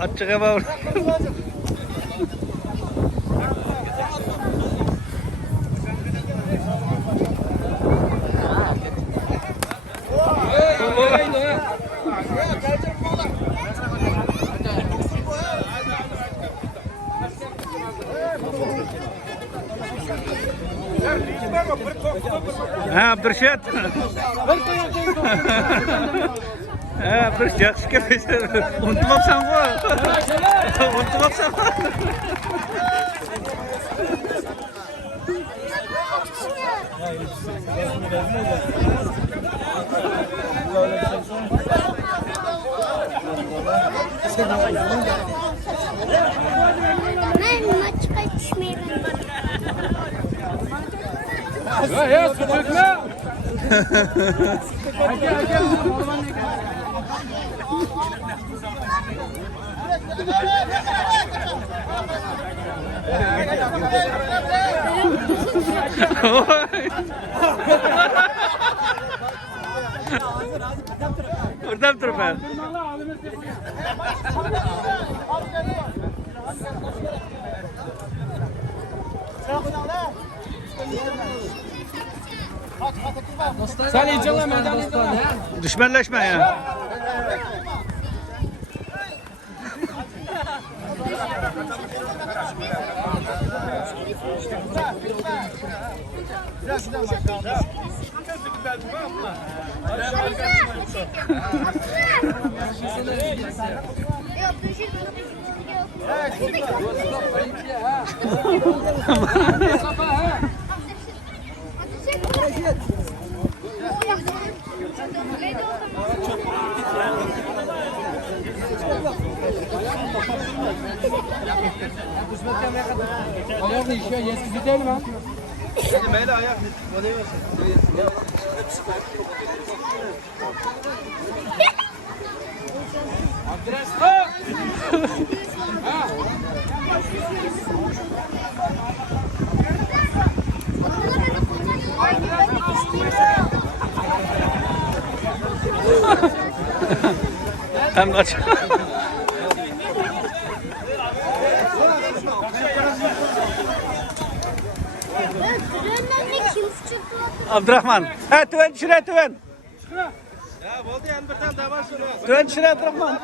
Açık eva. Ha, Abdurşat. Ha, Abdurşat yaxshi kelibsiz. Unutmabsan bu. Unutmabsan. Ben maçka düşmeyi Ya su dökme. Oradan dur ben. Sen iyice meydan izle. Düşmanlaşma ya. Ayak değişiyor. Yeski değil mi? Meyle ayak. Adres ha. Hem kaç. Abdurrahman. Ha, tüven şuraya tüven. Ya oldu yani birden dava şunu. Tüven şuraya Abdurrahman.